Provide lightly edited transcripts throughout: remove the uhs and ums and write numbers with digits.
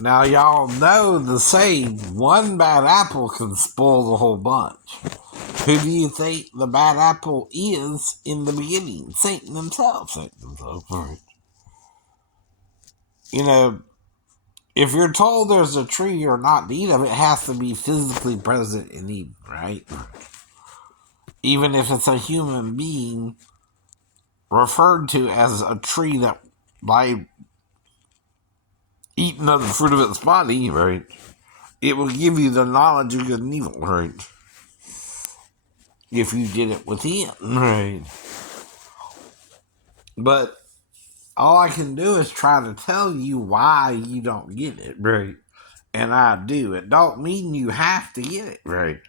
Now, y'all know the saying, one bad apple can spoil the whole bunch. Who do you think the bad apple is in the beginning? Satan himself. Right. You know, if you're told there's a tree you're not to eat of, it has to be physically present in Eden, right? Even if it's a human being referred to as a tree that by eating of the fruit of its body, right, it will give you the knowledge of good and evil, right? If you did it within, right? But all I can do is try to tell you why you don't get it, right? And I do. It don't mean you have to get it, right?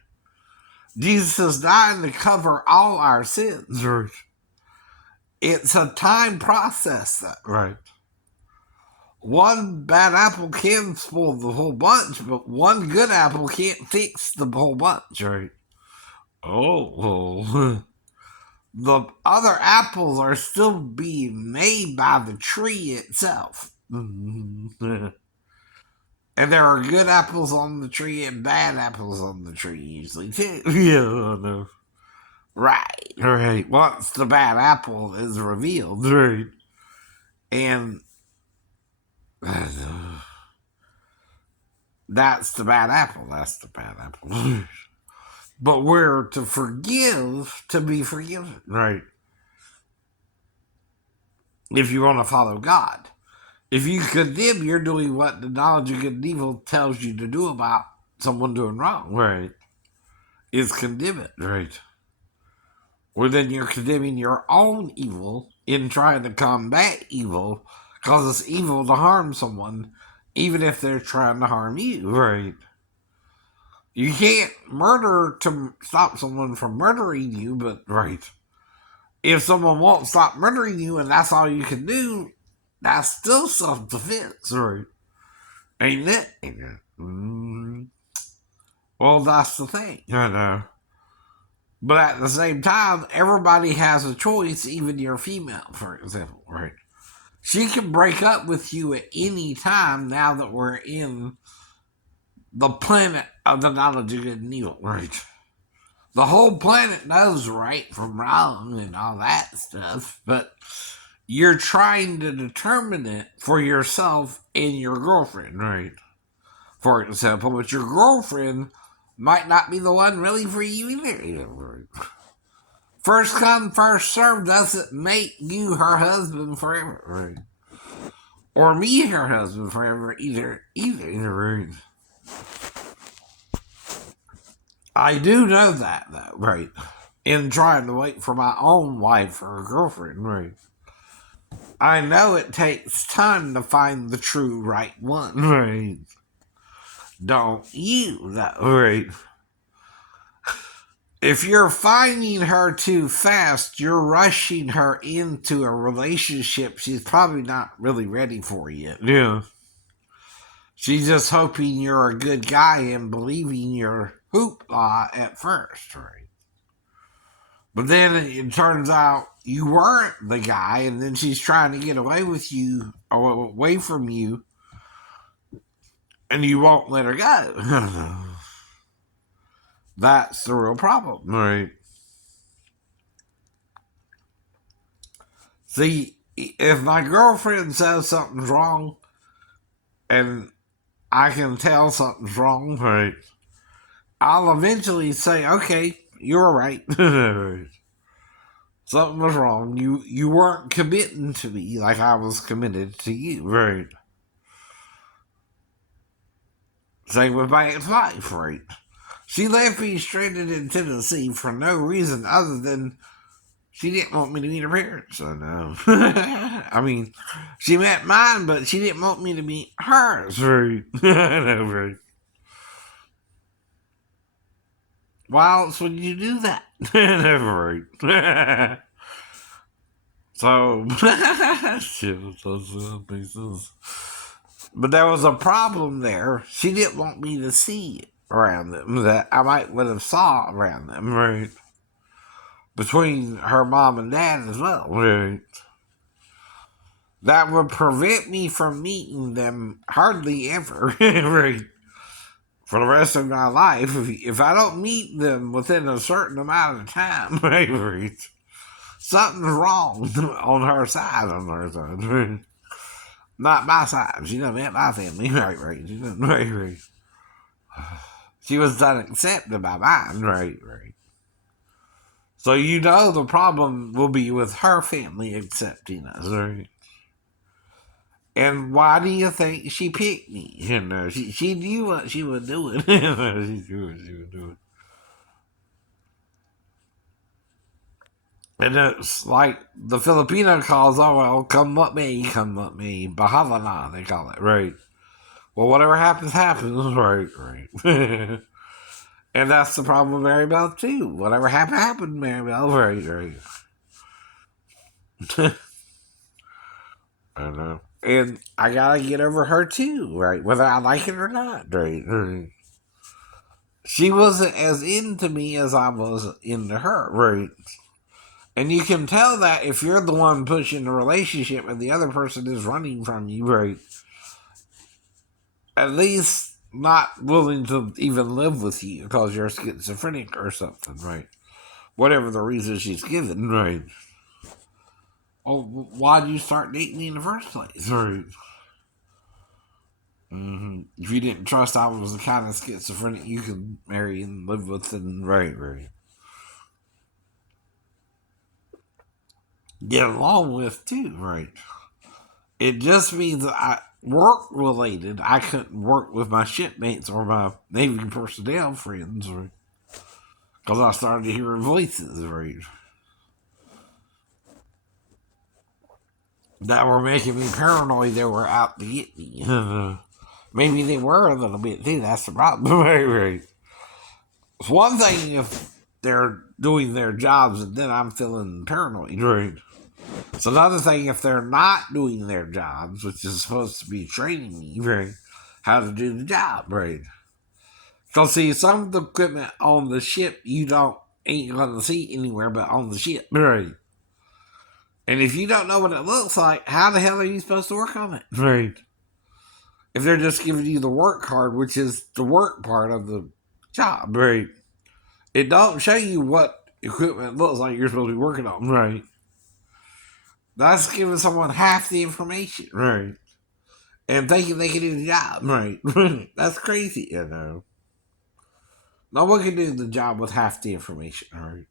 Jesus is dying to cover all our sins, right? It's a time process, right? One bad apple can spoil the whole bunch, but one good apple can't fix the whole bunch, right? Oh, the other apples are still being made by the tree itself. And there are good apples on the tree and bad apples on the tree usually too. Yeah, I know. Right. Once the bad apple is revealed, right. And that's the bad apple. That's the bad apple. But we're to forgive to be forgiven, right? If you want to follow God. If you condemn, you're doing what the knowledge of good and evil tells you to do about someone doing wrong, right? Is condemn it, right? Or then you're condemning your own evil in trying to combat evil, because it's evil to harm someone, even if they're trying to harm you, right? You can't murder to stop someone from murdering you, but right. If someone won't stop murdering you and that's all you can do, that's still self-defense, right? Ain't it? Ain't it? Well, that's the thing. I know. But at the same time, everybody has a choice, even your female, for example, right? She can break up with you at any time now that we're in the planet of the knowledge of good and evil, right? The whole planet knows right from wrong and all that stuff, but you're trying to determine it for yourself and your girlfriend, right? For example, but your girlfriend might not be the one really for you either. First come, first served doesn't make you her husband forever, right? Or me her husband forever either. Right? I do know that, though, right? In trying to wait for my own wife or girlfriend, right? I know it takes time to find the true right one, right? Don't you, though, right? If you're finding her too fast, you're rushing her into a relationship she's probably not really ready for yet. Yeah. She's just hoping you're a good guy and believing your hoopla at first, right? But then it turns out you weren't the guy, and then she's trying to get away with you, or away from you, and you won't let her go. That's the real problem, right? See, if my girlfriend says something's wrong, and I can tell something's wrong, right, I'll eventually say, okay, you're right. Something was wrong. You weren't committing to me like I was committed to you, right? Same with my ex-wife, right? She left me stranded in Tennessee for no reason other than she didn't want me to meet her parents. So no. I mean, she met mine, but she didn't want me to meet hers, right? No, right. Why else would you do that? Never right. So, but there was a problem there. She didn't want me to see around them that I might would have saw around them, right? Between her mom and dad as well, right? that would prevent me from meeting them hardly ever, right? For the rest of my life, if I don't meet them within a certain amount of time, right? Something's wrong on her side, right? Not my side. She doesn't met my family, right? She doesn't, right? She was unaccepted by mine, right? So the problem will be with her family accepting us, right? And why do you think she picked me? She knew what she was doing. She knew what she was doing. And it's like the Filipino calls, oh, well, come what may, come what may. Bahala na, they call it, right? Well, whatever happens, happens, right. And that's the problem with Maribel, too. Whatever happened, Maribel, right. I know. And I gotta get over her, too, right? Whether I like it or not, right. She wasn't as into me as I was into her, right? And you can tell that if you're the one pushing the relationship and the other person is running from you, right? At least not willing to even live with you because you're schizophrenic or something, right? Whatever the reason she's given, right? Oh, why did you start dating me in the first place, right? If you didn't trust I was the kind of schizophrenic you could marry and live with, and right. Get along with, too, right? It just means that work related, I couldn't work with my shipmates or my Navy personnel friends, right? Because I started hearing voices, right? That were making me paranoid they were out to get me. Maybe they were a little bit too, that's the problem, right. It's one thing if they're doing their jobs and then I'm feeling paranoid, right? It's another thing if they're not doing their jobs, which is supposed to be training me, right, how to do the job, right? Because see, some of the equipment on the ship you ain't gonna see anywhere but on the ship, right? And if you don't know what it looks like, how the hell are you supposed to work on it, right? If they're just giving you the work card, which is the work part of the job, right? It don't show you what equipment looks like you're supposed to be working on, right? That's giving someone half the information, right? And thinking they can do the job, right? That's crazy. No one can do the job with half the information, right?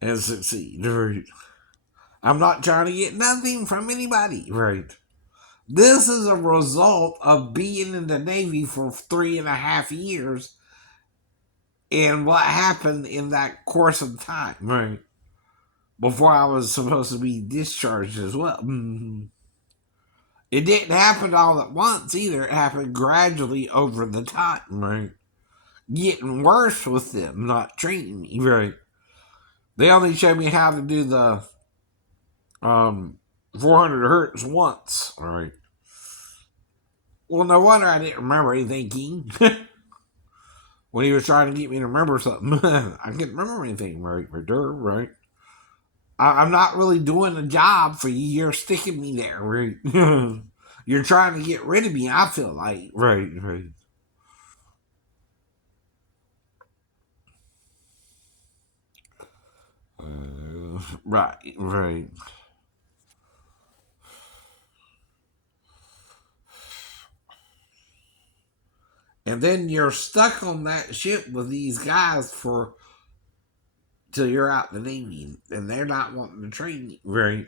And succeed, right? I'm not trying to get nothing from anybody, right? This is a result of being in the Navy for 3.5 years and what happened in that course of time, right? Before I was supposed to be discharged as well. It didn't happen all at once either. It happened gradually over the time, right? Getting worse with them, not training me, right? They only showed me how to do the 400 hertz once, right? Well, no wonder I didn't remember anything, King. When he was trying to get me to remember something, I couldn't remember anything, right? I'm not really doing a job for you. You're sticking me there, right? You're trying to get rid of me, I feel like. Right. Right. And then you're stuck on that ship with these guys for till you're out in the Navy, and they're not wanting to train you, right?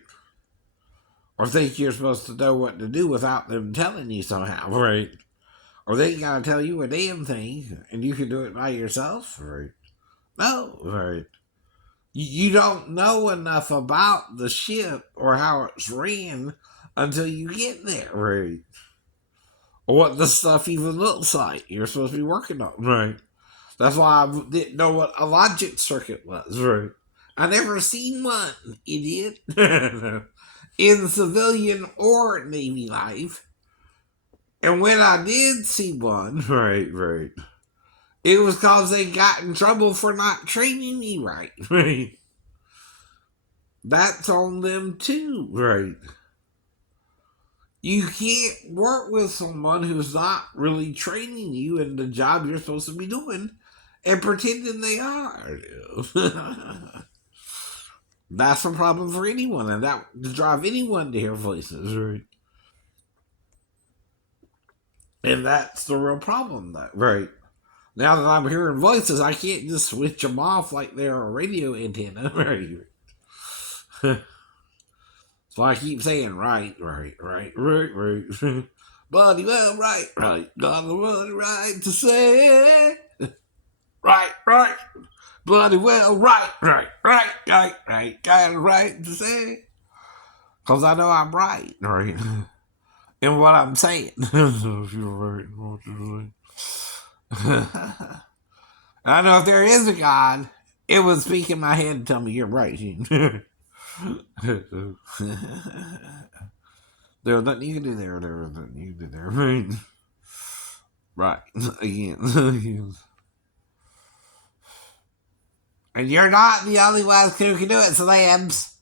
Or think you're supposed to know what to do without them telling you somehow, right? Or they gotta tell you a damn thing, and you can do it by yourself, right? No, right? You don't know enough about the ship or how it's ran until you get there, right? Or what the stuff even looks like you're supposed to be working on, right? That's why I didn't know what a logic circuit was, right? I never seen one, idiot. In civilian or Navy life. And when I did see one, right, it was because they got in trouble for not training me right, right. That's on them too, right? You can't work with someone who's not really training you in the job you're supposed to be doing and pretending they are. That's a problem for anyone, and that to drive anyone to hear voices, right? And that's the real problem, that right? Now that I'm hearing voices, I can't just switch them off like they're a radio antenna, right? So I keep saying right. Bloody well, right. Got the bloody right to say right. Bloody well, right. Got the right to say. Because I know I'm right, in what I'm saying. So if you're right in what you're saying. I know if there is a God, it would speak in my head and tell me you're right. There was nothing you can do there. There was nothing you can do there. Right. Again. And you're not the only ones who can do it, Slams.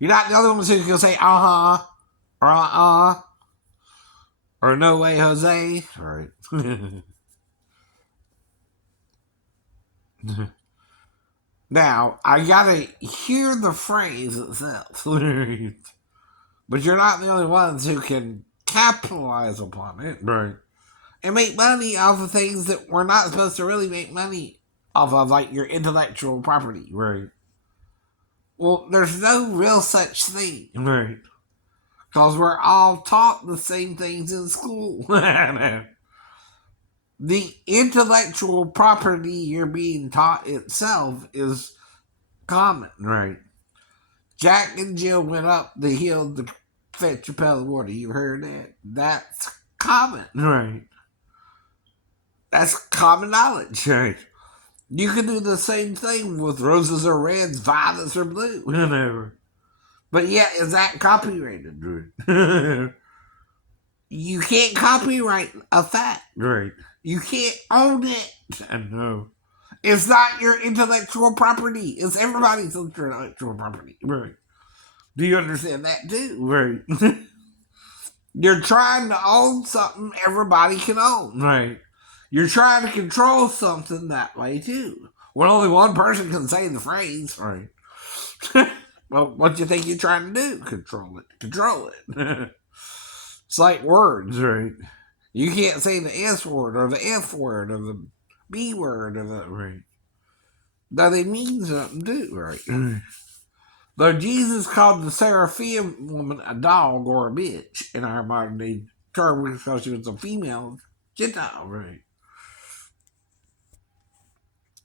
You're not the only ones who can say uh-huh, or uh-uh, or no way, Jose. Right. Now, I gotta hear the phrase itself. But you're not the only ones who can capitalize upon it. Right. And make money off of things that we're not supposed to really make money off of, like your intellectual property. Right. Well, there's no real such thing. Right. Because we're all taught the same things in school. The intellectual property you're being taught itself is common. Right. Jack and Jill went up the hill to fetch a pail of water. You heard that? That's common. Right. That's common knowledge. Right. You can do the same thing with roses are reds, violets are blue. Whatever. But yet, is that copyrighted? Right. You can't copyright a fact. Right. You can't own it. I know. It's not your intellectual property. It's everybody's intellectual property. Right. Do you understand that too? Right. You're trying to own something everybody can own. Right. You're trying to control something that way too. When only one person can say the phrase. Right. Well, what do you think you're trying to do? Control it. Control it. It's like words, right? You can't say the S word or the F word or the B word or the right. Now they mean something too, right? Though Jesus called the Seraphim woman a dog or a bitch in our modern day term because she was a female Gentile, right?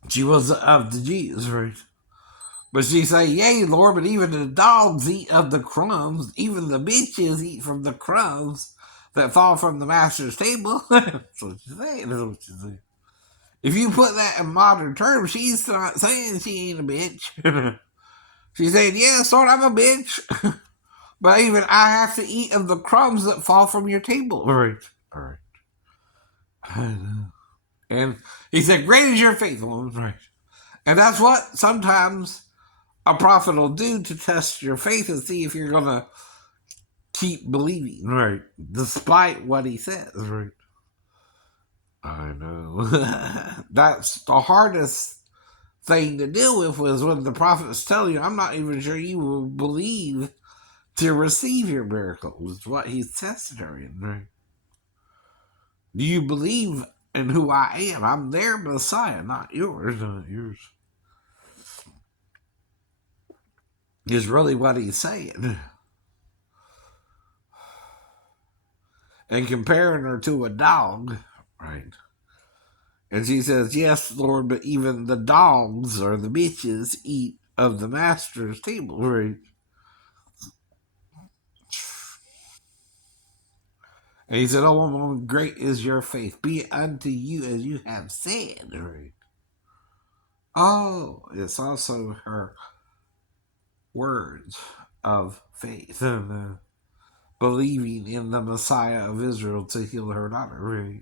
She was of the Jews, right? But she say, yea, Lord, but even the dogs eat of the crumbs, even the bitches eat from the crumbs that fall from the master's table. That's what you say. That's what you say. If you put that in modern terms, she's not saying she ain't a bitch. She's saying, yeah, Lord, I'm a bitch. But even I have to eat of the crumbs that fall from your table. All right. All right. I know. And he said, great is your faith, woman. Right. And that's what sometimes a prophet will do to test your faith and see if you're going to keep believing. Right. Despite what he says. Right. I know. That's the hardest thing to deal with was when the prophets tell you, I'm not even sure you will believe to receive your miracles. What he's testing, right? Do you believe in who I am? I'm their Messiah, not yours. Not yours. Is really what he's saying. And comparing her to a dog, right? And she says, yes, Lord, but even the dogs or the bitches eat of the master's table, right? And he said, oh, woman, great is your faith. Be it unto you as you have said, right? Oh, it's also her words of faith and believing in the Messiah of Israel to heal her daughter, right?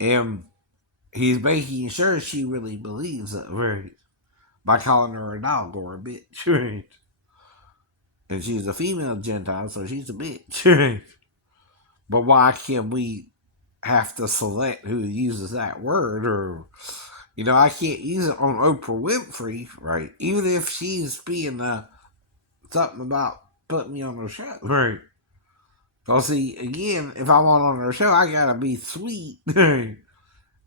And he's making sure she really believes it, right? by calling her a dog or a bitch, right? And she's a female Gentile, so she's a bitch, right? But why can we have to select who uses that word? Or, I can't use it on Oprah Winfrey, right? Even if she's being something about putting me on her show, right? Because, see, again, if I want on her show, I gotta be sweet, right?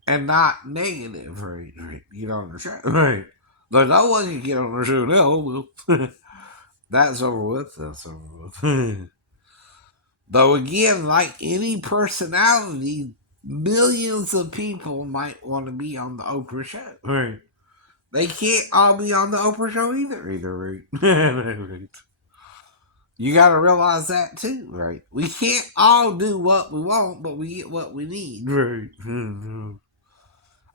And not negative, right? Get on her show, right? Like, no one can get on her show now. Well, that's over with. That's over with. Though, again, like any personality, millions of people might want to be on the Oprah show. Right. They can't all be on the Oprah show either, right? Right. You got to realize that too, right? We can't all do what we want, but we get what we need. Right.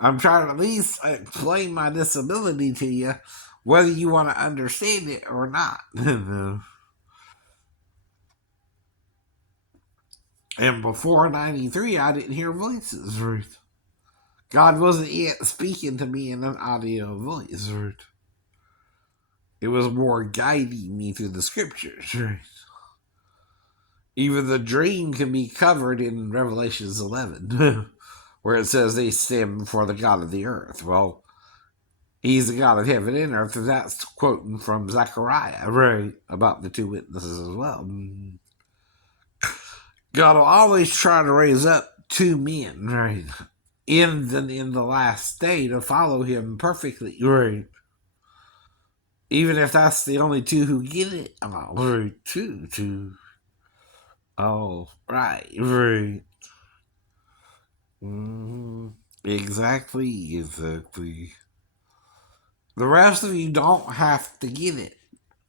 I'm trying to at least explain my disability to you, whether you want to understand it or not. And before 93, I didn't hear voices, right? God wasn't yet speaking to me in an audio voice, right? It was more guiding me through the scriptures, right? Even the dream can be covered in Revelations 11, where it says they stand before the God of the earth. Well, he's the God of heaven and earth, and that's quoting from Zechariah, right? About the two witnesses as well. God will always try to raise up two men, right? In the last day to follow him perfectly, right? Even if that's the only two who get it. Oh, right. Two. Oh, right. Right. Exactly. The rest of you don't have to get it.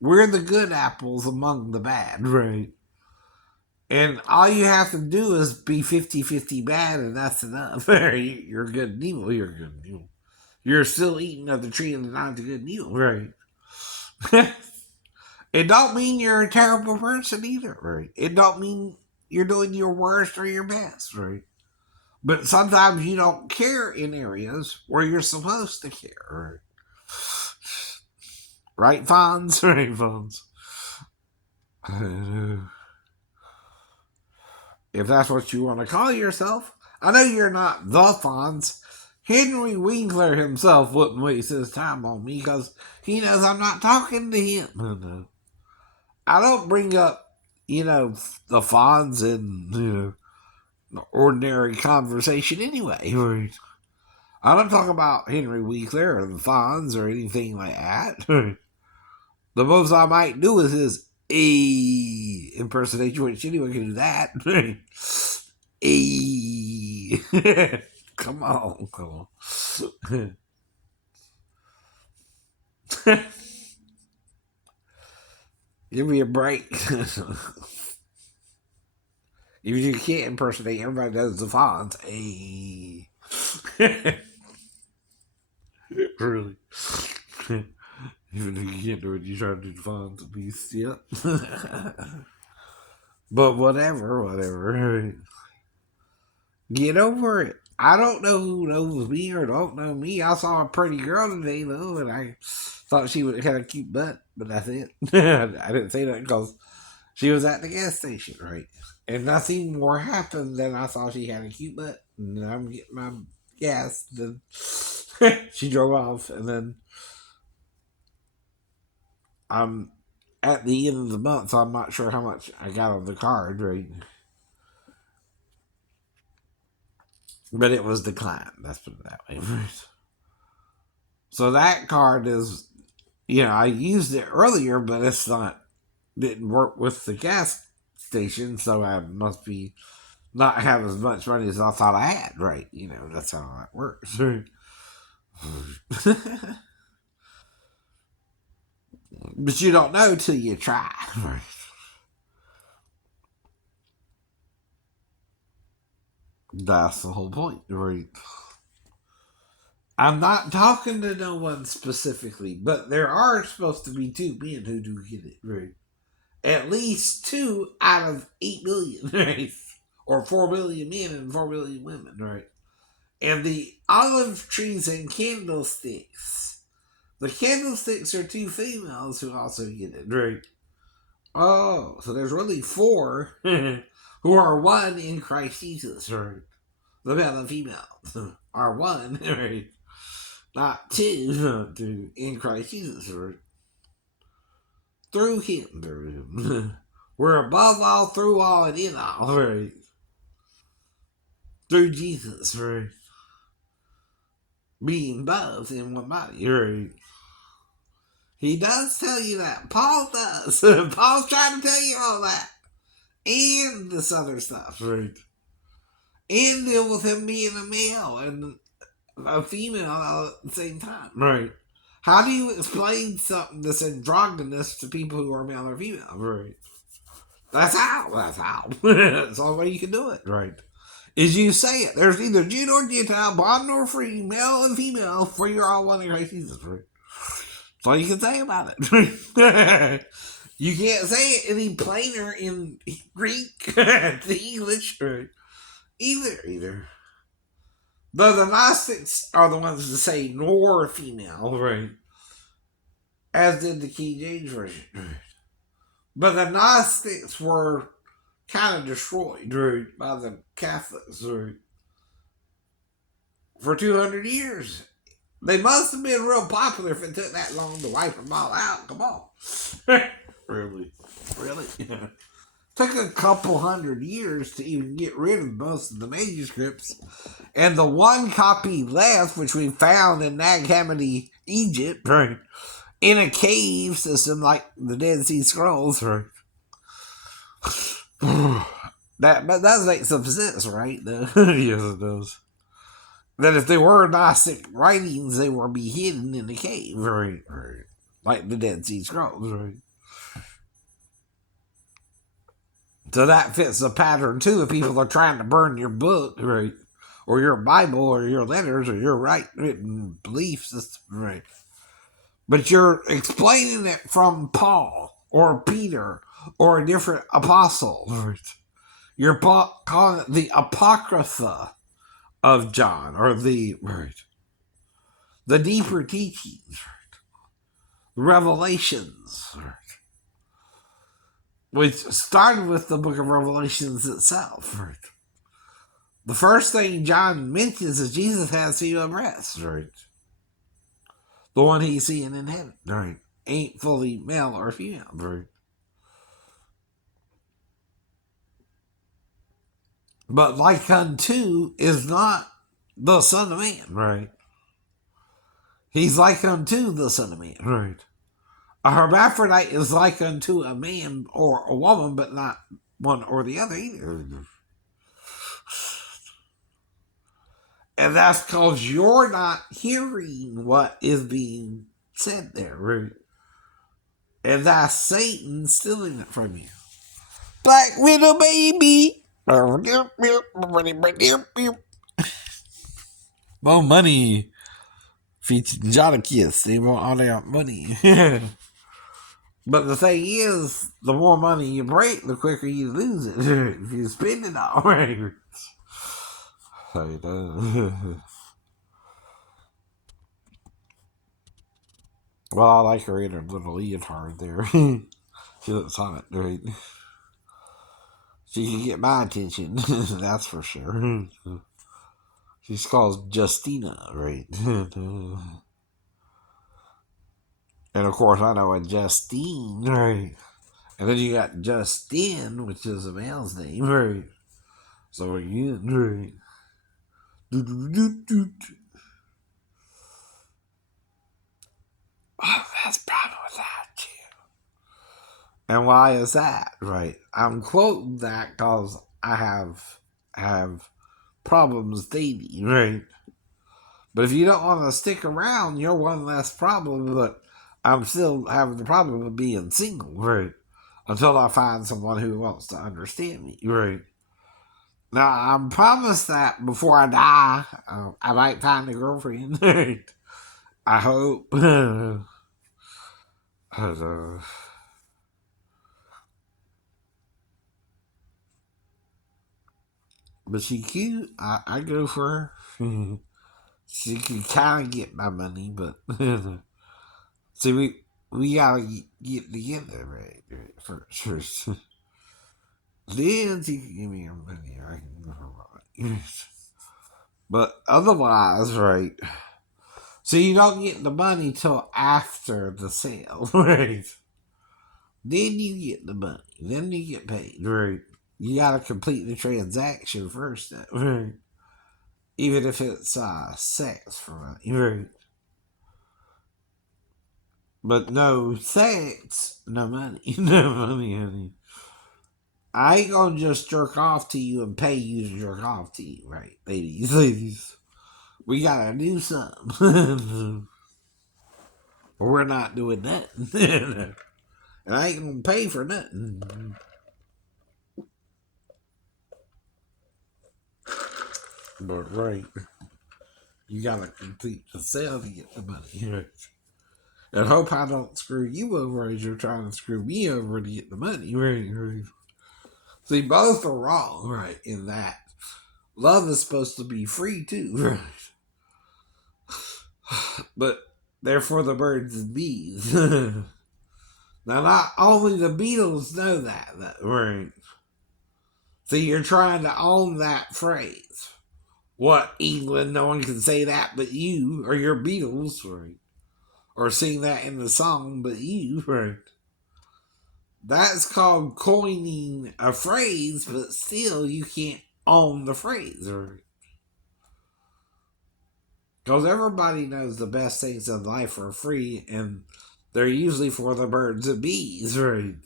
We're the good apples among the bad. Right. And all you have to do is be 50-50 bad, and that's enough. You're good and evil. You're good and evil. You're still eating of the tree of the knowledge of good and evil. Right. It don't mean you're a terrible person either, right? It don't mean you're doing your worst or your best, right? But sometimes you don't care in areas where you're supposed to care, right? Right, Fonz? Right, Fonz. If that's what you want to call yourself. I know you're not the Fonz. Henry Winkler himself wouldn't waste his time on me because he knows I'm not talking to him. I don't bring up, the Fonz in ordinary conversation anyway. Right? I don't talk about Henry Winkler or the Fonz or anything like that. The most I might do is his A impersonation, which anyone can do that. A. Come on. Give me a break. If you can't impersonate, everybody does the Fonz. Hey. Really. Even if you can't do it, you try to do the Fonz at least. Yep. But whatever. Get over it. I don't know who knows me or don't know me. I saw a pretty girl today, though, and I thought she had a cute butt, but that's it. I didn't say that because she was at the gas station, right? And nothing more happened than I saw she had a cute butt, and I'm getting my gas. Then she drove off, and then I'm at the end of the month, so I'm not sure how much I got on the card, right? But it was declined. Let's put it that way. So that card is, I used it earlier, but it's didn't work with the gas station, so I must be not have as much money as I thought I had, right? That's how that works. But you don't know till you try, right? That's the whole point, right? I'm not talking to no one specifically, but there are supposed to be two men who do get it, right? At least 2 out of 8 billion, right? Or 4 billion men and 4 billion women, right? And the olive trees and candlesticks The candlesticks are two females who also get it. Right. Oh, so there's really four who are one in Christ Jesus. Right. The male and female are one. Right. Not two in Christ Jesus. Right. Through him. Through him. We're above all, through all, and in all. Right. Through Jesus. Right. Being both in one body. Right. He does tell you that. Paul does. Paul's trying to tell you all that. And this other stuff. Right. And deal with him being a male and a female at the same time. Right. How do you explain something that's androgynous to people who are male or female? Right. That's how. That's how. That's the only way you can do it. Right. Is you say it. There's neither Jew nor Gentile, bond nor free, male and female, for you're all one in Christ Jesus. Right. That's all you can say about it. You can't say it any plainer in Greek to English. Right. Either. Though the Gnostics are the ones that say nor female, right? As did the King James Version. Right. But the Gnostics were kind of destroyed, right, by the Catholics, right, for 200 years. They must have been real popular if it took that long to wipe them all out. Come on. Really? Took a couple hundred years to even get rid of most of the manuscripts. And the one copy left, which we found in Nag Hammadi, Egypt, right, in a cave system like the Dead Sea Scrolls, right. That does make some sense, right? Yes, it does. That if they were Gnostic writings, they were be hidden in the cave, right? Like the Dead Sea Scrolls, right? So that fits the pattern too. If people are trying to burn your book, right, or your Bible, or your letters, or your written belief system, right, but you're explaining it from Paul or Peter or a different apostle, right? You're calling it the Apocrypha of John, or the deeper teachings, right? Revelations, right? Which started with the book of Revelations itself, right? The first thing John mentions is Jesus has female breasts, right? The one he's seeing in heaven, right? Ain't fully male or female, right? But like unto is not the Son of Man, right? He's like unto the Son of Man, right? A hermaphrodite is like unto a man or a woman, but not one or the other either. And that's because you're not hearing what is being said there, right? And that's Satan stealing it from you. Black Widow, baby. More money. Featuring Jadakiss. They want all that money. But the thing is, the more money you break, the quicker you lose it. If you spend it all, right? Well, I like her in her little leotard there. She looks hot, right? She can get my attention, that's for sure. She's called Justina, right? And of course, I know a Justine, right? And then you got Justin, which is a male's name, right? So again, right? Oh, that's probably with that too. And why is that, right? I'm quoting that because I have problems dating, right? But if you don't want to stick around, you're one less problem. But I'm still having the problem of being single, right? Until I find someone who wants to understand me, right? Now, I'm promised that before I die, I might find a girlfriend. I hope. But she cute. I go for her. She can kind of get my money, but See, we gotta get together, right? First. Then you can give me your money. I can go for it. But otherwise, right? So you don't get the money till after the sale, right? Then you get the money. Then you get paid, right? You gotta complete the transaction first, though, right? Even if it's sex for money, right? But no sex, no money, no money, honey. I ain't gonna just jerk off to you and pay you to jerk off to you, right, ladies, ladies? We gotta do something. Or we're not doing nothing. And I ain't gonna pay for nothing. But right, you gotta complete the sale to get the money. Right? And hope I don't screw you over as you're trying to screw me over to get the money. Right, right. See, both are wrong, right, in that. Love is supposed to be free too, right? But they're for the birds and bees. Now, not only the Beatles know that, right? See, you're trying to own that phrase. What, England? No one can say that but you, or your Beatles, right? Or sing that in the song but you, right? That's called coining a phrase, but still you can't own the phrase, right? Because everybody knows the best things in life are free, and they're usually for the birds and bees, right?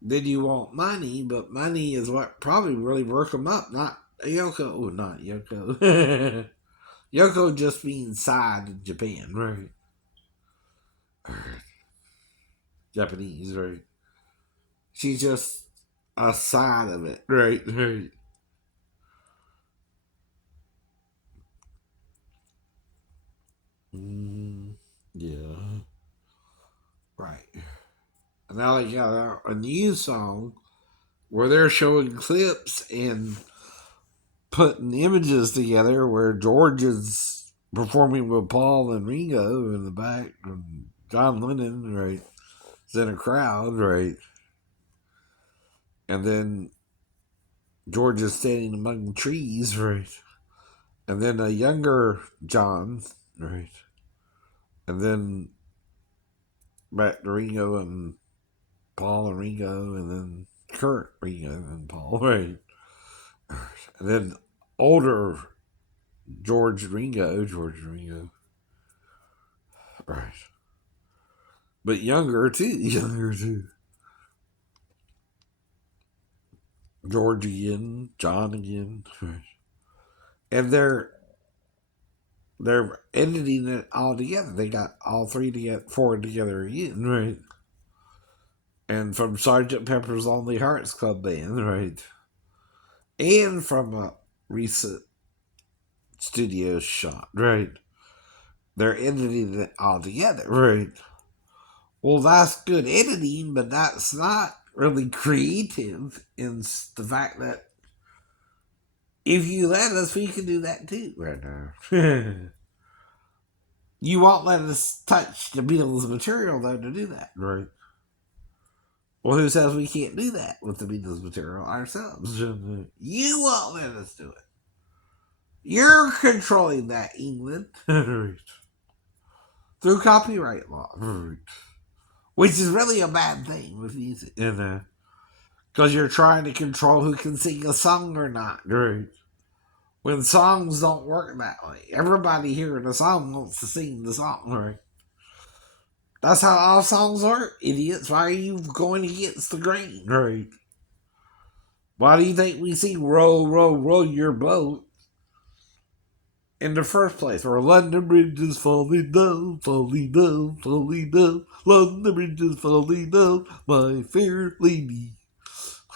Then you want money, but money is what probably really work them up, not Yoko. Oh, not Yoko. Yoko just means side in Japan, right? Japanese, right? She's just a side of it, right? Right. Mm, yeah, right. And now they got a new song where they're showing clips and putting images together where George is performing with Paul and Ringo in the back, and John Lennon, right, is in a crowd, right, and then George is standing among trees, right, and then a younger John, right, and then back to Ringo and Paul and Ringo, and then Kurt, Ringo, and Paul, right, and then older George Ringo, right. But younger too, younger too. George again, John again, and they're editing it all together. They got all three together, four together again, right? And from Sergeant Pepper's Lonely Hearts Club Band, right? And from a recent studio shot, right? They're editing it all together, right? Well, that's good editing, but that's not really creative in the fact that if you let us, we can do that too right now. You won't let us touch the Beatles material, though, to do that, right? Well, who says we can't do that with the Beatles material ourselves? You won't let us do it. You're controlling that, England. Right. Through copyright law. Right. Which is really a bad thing with music. Because you're trying to control who can sing a song or not. Right. When songs don't work that way. Everybody hearing a song wants to sing the song, right? That's how all songs work, idiots. Why are you going against the grain? Right. Why do you think we sing row, row, row your boat in the first place? Or London Bridge is falling down, falling down, falling down. London Bridge is falling down, my fair lady.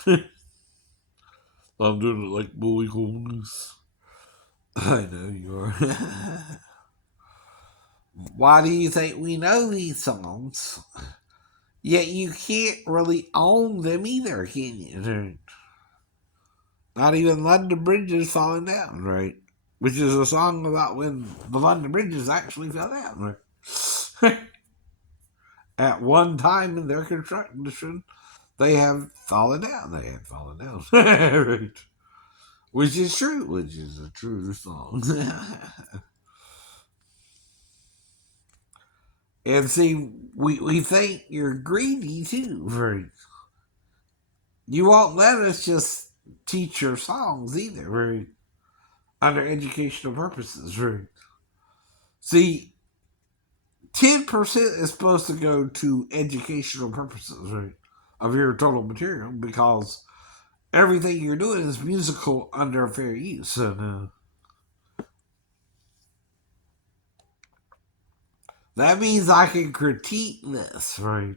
I'm doing it like Bully Holmes. I know you are. Why do you think we know these songs? Yet you can't really own them either, can you? Not even London Bridge is falling down, right? Which is a song about when the London Bridges actually fell down, right? At one time in their construction, they have fallen down. They had fallen down. Right. Which is true, which is a true song. And see, we think you're greedy too, right? You won't let us just teach your songs either, right? Under educational purposes, right? See, 10% is supposed to go to educational purposes, right? Of your total material because everything you're doing is musical under fair use. And that means I can critique this, right?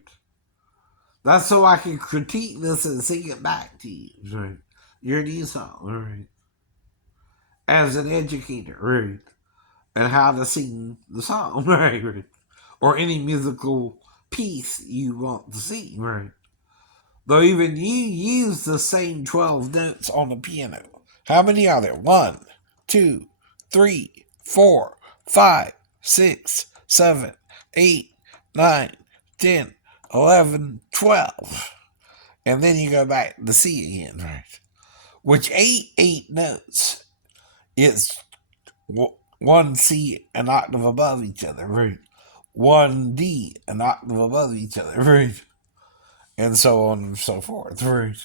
That's so I can critique this and sing it back to you, right? Your new song, right? As an educator, right? And how to sing the song, right? Or any musical piece you want to sing, right? Though even you use the same 12 notes on the piano. How many are there? 1, 2, 3, 4, 5, 6, 7, 8, 9, 10, 11, 12. And then you go back to C again, right? Which eight notes is one C an octave above each other, right? One D an octave above each other, right? And so on and so forth, right?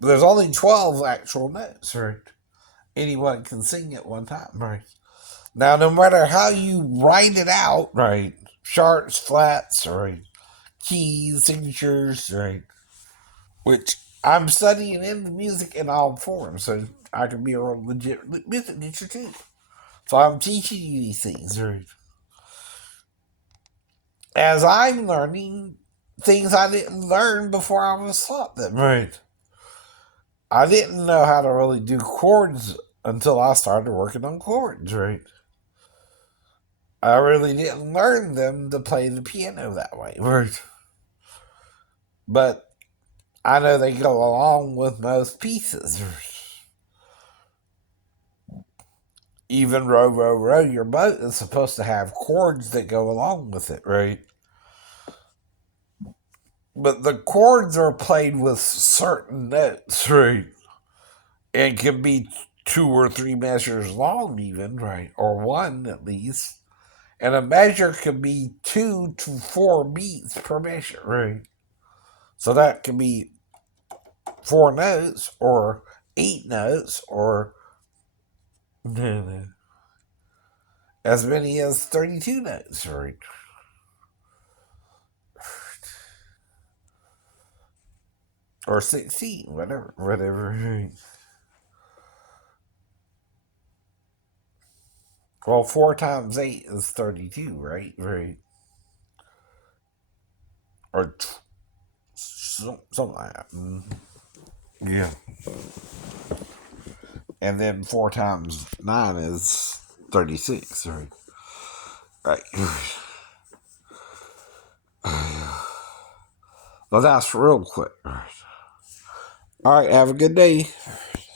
But there's only 12 actual notes, right? Anyone can sing at one time, right? Now, no matter how you write it out, right? Sharps, flats, right? Keys, signatures, right? Which I'm studying in the music in all forms, so I can be a legit music teacher too. So I'm teaching you these things, right? As I'm learning things I didn't learn before I was taught them, right? I didn't know how to really do chords until I started working on chords, right? I really didn't learn them to play the piano that way, right? But I know they go along with most pieces. Even Row, Row, Row Your Boat is supposed to have chords that go along with it, right? But the chords are played with certain notes, right? And can be 2 or 3 measures long, even, right? Or one at least. And a measure can be 2 to 4 beats per measure, right? So that can be 4 notes or 8 notes or as many as 32 notes, right? Or 16, whatever. Right? Well, 4 times 8 is 32, right? Right. Or something like that. Yeah. And then 4 times 9 is 36, right? Right. Well, that's real quick. All right, have a good day.